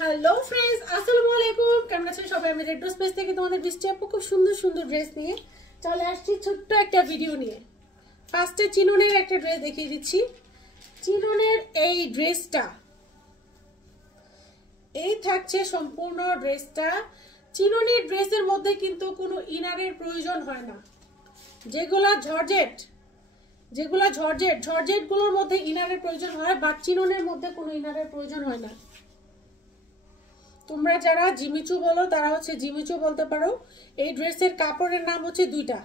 Hello friends, আসসালামু আলাইকুম। কেমন আছেন সবাই? আমি রেড ড্রেস পেজ থেকে তোমাদের বৃষ্টি আপু খুব সুন্দর সুন্দর ড্রেস নিয়ে চলে আসছি ছোট্ট একটা ভিডিও নিয়ে। ফার্স্টে চিননের একটা ড্রেস দেখিয়ে দিচ্ছি। চিননের এই ড্রেসটা এই থাকছে সম্পূর্ণ ড্রেসটা। চিননের ড্রেসের মধ্যে কিন্তু কোনো ইনারের প্রয়োজন হয় না। যেগুলো ঝরঝেট গুলোর মধ্যে ইনারের প্রয়োজন হয়, বাট চিননের মধ্যে কোনো ইনারের প্রয়োজন হয় না। তোমরা যারা জিমিচু বলো তারা হচ্ছে জিমিচু বলতে পারো। এই ড্রেসের কাপড়ের নাম হচ্ছে দুইটা।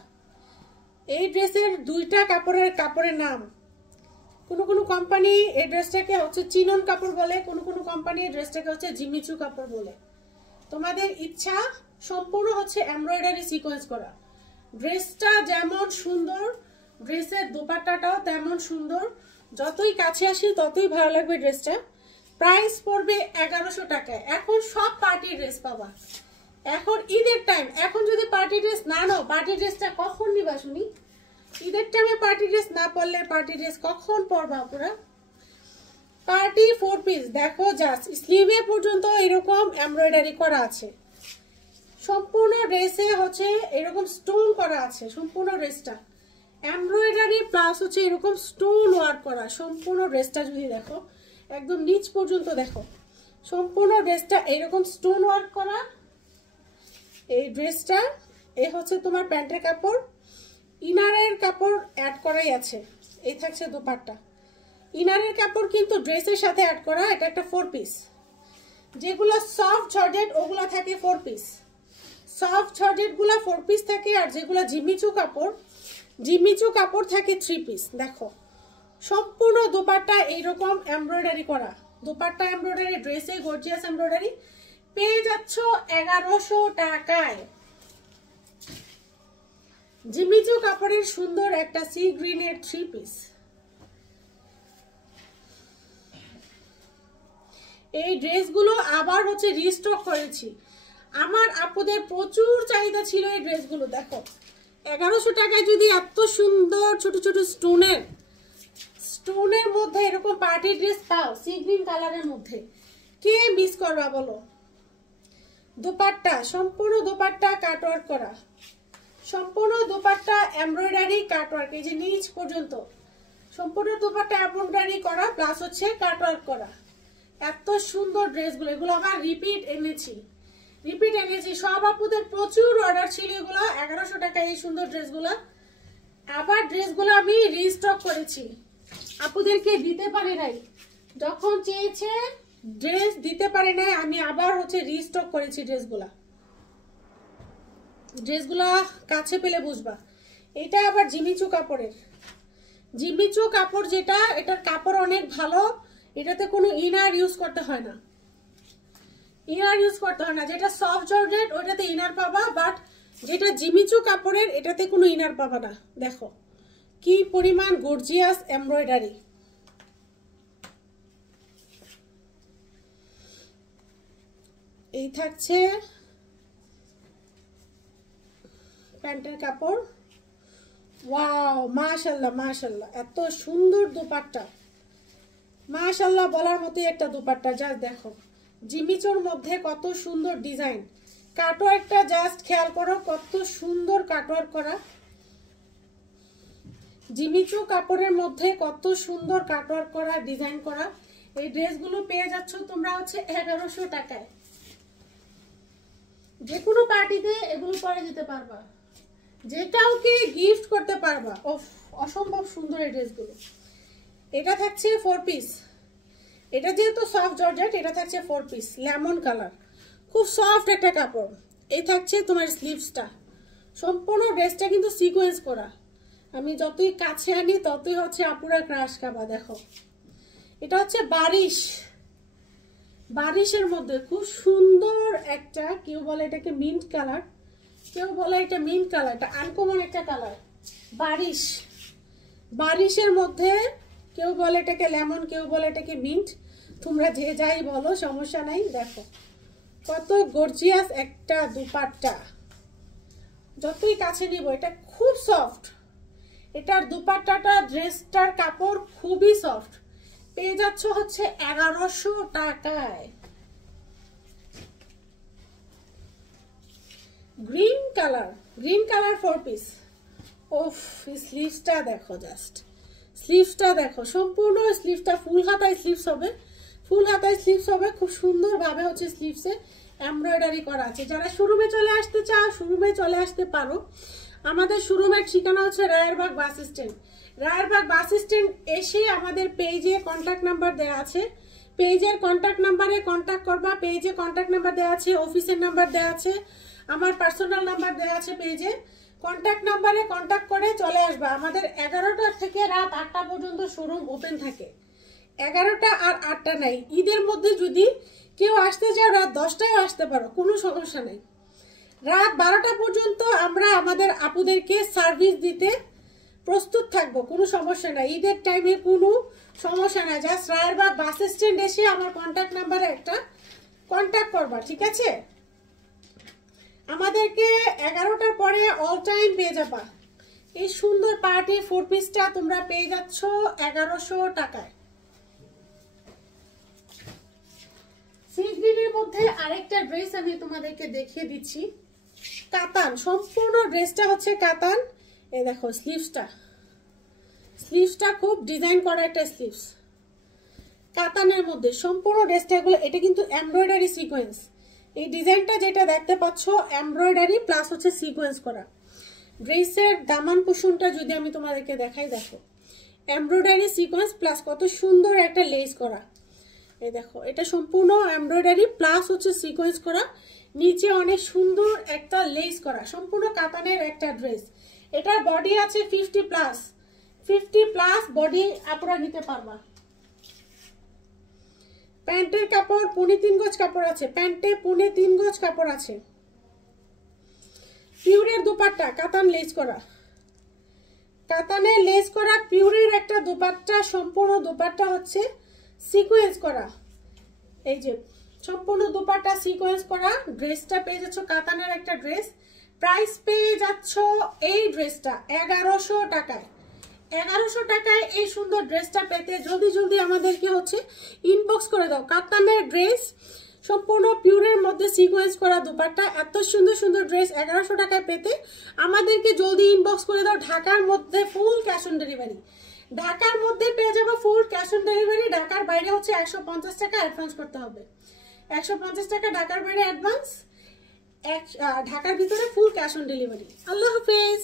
এই ড্রেসের দুইটা কাপড়ের নাম। কোনো কোম্পানি এই ড্রেসটাকে হচ্ছে চিনন কাপড় বলে, কোনো কোম্পানি এই ড্রেসটাকে হচ্ছে জিমিচু কাপড় বলে। তোমাদের ইচ্ছা। সম্পূর্ণ হচ্ছে এমব্রয়ডারি সিকোয়েন্স করা। ড্রেসটা যেমন সুন্দর, ড্রেসের দোপাট্টাটাও তেমন সুন্দর। যতই কাছে আসি ততই ভালো লাগবে ড্রেসটা। প্রাইস পড়বে 1100 টাকায়। এখন সব পার্টি ড্রেস পাবা। এখন ঈদের টাইম, এখন যদি পার্টি ড্রেস না নাও, পার্টি ড্রেসটা কখন নিবা শুনি? ঈদের টাইমে পার্টি ড্রেস না পরলে পার্টি ড্রেস কখন পরবা পুরা? পার্টি 4 পিস দেখো, জাস্ট স্লিভে পর্যন্ত এরকম এমব্রয়ডারি করা আছে। সম্পূর্ণ ড্রেসে হচ্ছে এরকম স্টোন করা আছে। সম্পূর্ণ ড্রেসটা এমব্রয়ডারি প্লাস হচ্ছে এরকম স্টোন ওয়ার্ক করা। সম্পূর্ণ ড্রেসটা যদি দেখো একদম নিচ পর্যন্ত দেখো, সম্পূর্ণ ড্রেসটা এরকম স্টোন ওয়ার্ক করা। এই ড্রেসটা এই হচ্ছে তোমার প্যান্টের কাপড়, ইনারের কাপড় অ্যাড করাই আছে। এই থাকছে দোপাট্টা। ইনারের কাপড় কিন্তু ড্রেসের সাথে অ্যাড করা। এটা একটা 4 পিস। যেগুলো সফট জর্জেট ওগুলো থাকে 4 পিস। সফট জর্জেট গুলা 4 পিস থাকে, আর যেগুলো জিমিচু কাপড় থাকে 3 পিস। দেখো সম্পূর্ণ দোপাট্টা এইরকম এমব্রয়ডারি করা। দোপাট্টা এমব্রয়ডারি, ড্রেসে গর্জিয়াস এমব্রয়ডারি। পেয়ে যাচ্ছ 1100 টাকায়। জিমিচু কাপড়ের সুন্দর একটা সি গ্রিনের 3 পিস। এই ড্রেসগুলো আবার হচ্ছে রিস্টক করেছি। আমার আপুদের প্রচুর চাহিদা ছিল এই ড্রেসগুলো। দেখো 1100 টাকায় যদি এত সুন্দর ছোট ছোট স্টোনের মধ্যে এরকম পার্টি ড্রেস পাও সি গ্রিন কালারের মধ্যে, কে মিস করবা বলো? দোপাট্টা সম্পূর্ণ দোপাট্টা কাটওয়ার্ক করা। সম্পূর্ণ দোপাট্টা এমব্রয়ডারি কাটওয়ার্ক। এই যে নিচ পর্যন্ত সম্পূর্ণ দোপাট্টা এমব্রয়ডারি করা প্লাস হচ্ছে কাটওয়ার্ক করা। এত সুন্দর ড্রেসগুলো, এগুলো আবার রিপিট এনেছি। সব আপুদের প্রচুর অর্ডার ছিল এগুলো। 1100 টাকায় এই সুন্দর ড্রেসগুলো। আবার ড্রেসগুলো আমি রিস্টক করেছি। আপুদেরকে দিতে পারি নাই, যখন চেয়েছে ড্রেস দিতে পারি নাই, আমি আবার হচ্ছে রিস্টক করেছি ড্রেসগুলা কাছে পেলে বুঝবা। এটা আবার জিমিচু কাপড়ের। জিমিচু কাপড় যেটা, এটার কাপড় অনেক ভালো। এটাতে কোনো ইনার ইউজ করতে হয় না। যেটা সফট জর্জেট ওইটাতে ইনার পাবা, বাট যেটা জিমিচু কাপড়ের এটাতে কোনো ইনার পাবা না। দেখো কি পরিমাণ গর্জিয়াস এমব্রয়ডারি। এই থাকছে প্যান্টের কাপড়। ওয়াও, মাশাআল্লাহ এত সুন্দর দোপাট্টা। মাশাআল্লাহ বলার মতোই একটা দোপাট্টা। জাস্ট দেখো জিমিচুর মধ্যে কত সুন্দর ডিজাইন। কাটওয়ার্কটা জাস্ট খেয়াল করো, কত সুন্দর কাটওয়ার্ক করা। জিমিচু কাপড়ের মধ্যে কত সুন্দর কাটওয়ার্ক করা, ডিজাইন করা। এই ড্রেসগুলো পেয়ে যাচ্ছ তোমরা হচ্ছে 1100 টাকায়। যে কোনো পার্টিতে এগুলো পরে যেতে পারবা, যে কাউকে গিফট করতে পারবা। অসম্ভব সুন্দর এই ড্রেসগুলো। এটা থাকছে 4 পিস। এটা যেহেতু সফট জর্জেট, এটা থাকছে 4 পিস লেমন কালার। খুব সফট একটা কাপড়। এই থাকছে তোমার স্লিভসটা। সম্পূর্ণ ড্রেসটা কিন্তু সিকোয়েন্স করা। আমি যতই কাছে আনি ততই হচ্ছে আপুরা ক্রাশ খাবা। দেখো এটা হচ্ছে বারিশের মধ্যে খুব সুন্দর একটা, কেউ বলে এটাকে মিন্ট কালার, কেউ বলে এটা মিন্ট কালার। এটা আনকমন একটা কালার। বারিশের মধ্যে কেউ বলে এটাকে লেমন, কেউ বলে এটাকে মিন্ট। তোমরা যে যাই বলো, সমস্যা নাই। দেখো কত গর্জিয়াস একটা দুপাট্টা। যতই কাছে নিব, এটা খুব সফট। এটার দুপাট্টাটা, ড্রেসটার কাপড় খুবই সফট। পেয়ে যাচ্ছ হচ্ছে 1100 টাকায়। Green colour 4 piece. ওফ, স্লিভসটা দেখো, জাস্ট স্লিভসটা দেখো, সম্পূর্ণ স্লিভসটা ফুল হাতায় স্লিভস হবে, খুব সুন্দরভাবে হচ্ছে স্লিভসে এমব্রয়ডারি করা আছে। যারা শোরুমে চলে আসতে চাও শোরুমে চলে আসতে পারো। আমাদের শোরুমের ঠিকানা হচ্ছে Rayerbag bus stand. Rayerbag bus stand এসে আমাদের পেজে কন্ট্যাক্ট নাম্বার দেওয়া আছে, পেজের কন্ট্যাক্ট নাম্বারে কন্ট্যাক্ট করবা। পেজে কন্ট্যাক্ট নাম্বার দেওয়া আছে, অফিসের নাম্বার দেওয়া আছে, আমার পার্সোনাল নাম্বার দেওয়া আছে। পেজে কন্ট্যাক্ট নাম্বারে কন্ট্যাক্ট করে চলে আসবা। আমাদের 11টা থেকে রাত 8টা পর্যন্ত শোরুম ওপেন থাকে। 11টা আর 8টা নাই। ঈদের মধ্যে যদি কেউ আসতে চাও রাত 10টায় আসতে পারো, কোনো সমস্যা নেই। রাত 12টা পর্যন্ত আমরা আমাদের আপুদেরকে সার্ভিস দিতে প্রস্তুত থাকবো, কোনো সমস্যা নাই। ঈদের টাইমে কোনো সমস্যা নাই। জাস্ট রায়েরবাগ বাস স্ট্যান্ড এসে আমার কন্ট্যাক্ট নাম্বারে একটা কন্ট্যাক্ট করবা, ঠিক আছে? আমাদেরকে 11টার পরে অল টাইম পেয়ে যাবা। এই সুন্দর পার্টি 4 পিসটা তোমরা পেয়ে যাচ্ছ 1100 টাকায়। সি গ্রিনের মধ্যে আরেকটা ড্রেস আমি তোমাদেরকে দেখিয়ে দিচ্ছি। কাতান, সম্পূর্ণ ড্রেসটা হচ্ছে কাতান। এই দেখো স্লিভসটা খুব ডিজাইন করা একটা স্লিভস কাতানের মধ্যে সম্পূর্ণ ড্রেসটা। এগুলো এটা কিন্তু এমব্রয়ডারি সিকোয়েন্স। এই ডিজাইনটা যেটা দেখতে পাচ্ছ এমব্রয়ডারি প্লাস হচ্ছে সিকোয়েন্স করা। ড্রেসের দামান কুশনটা যদি আমি তোমাদেরকে দেখাই, দেখো এমব্রয়ডারি সিকোয়েন্স প্লাস কত সুন্দর একটা লেস করা। এই দেখো এটা সম্পূর্ণ এমব্রয়ডারি প্লাস হচ্ছে সিকোয়েন্স করা, নিচে অনেক সুন্দর একটা লেস করা, সম্পূর্ণ কাতানের একটা ড্রেস। এটার বডি আছে 50 প্লাস বডি আপনারা নিতে পারবা। প্যান্টের কাপড় 3.5 গজ কাপড় আছে, প্যান্টে 3.5 গজ কাপড় আছে। পিউরের দুপাট্টা, কাতান লেস করা, কাতানের লেস করা পিউরের একটা দুপাট্টা। সম্পূর্ণ দুপাট্টা হচ্ছে সিকোয়েন্স করা। এই যে সম্পূর্ণ দুপাট্টা সিকোয়েন্স করা। ড্রেসটা পেয়ে যাচ্ছ কাতানের একটা ড্রেস। প্রাইস পেয়ে যাচ্ছ এই ড্রেসটা 1100 টাকায়। 1100 টাকায় এই সুন্দর ড্রেসটা পেতে জলদি আমাদেরকে হচ্ছে ইনবক্স করে দাও। কাতানের ড্রেস, সম্পূর্ণ পিউরের মধ্যে সিকোয়েন্স করা দুপাট্টা, এত সুন্দর ড্রেস 1100 টাকায় পেতে আমাদেরকে জলদি ইনবক্স করে দাও। ঢাকার মধ্যে ফুল ক্যাশ অন ডেলিভারি, ঢাকার মধ্যে পেয়ে যাবো ফুল ক্যাশ অন ডেলিভারি। ঢাকার বাইরে হচ্ছে 150 টাকা অ্যাডভান্স করতে হবে। 150 টাকা ঢাকার বাইরে অ্যাডভান্স, ঢাকার ভিতরে ফুল ক্যাশ অন ডেলিভারি। আল্লাহ হাফেজ।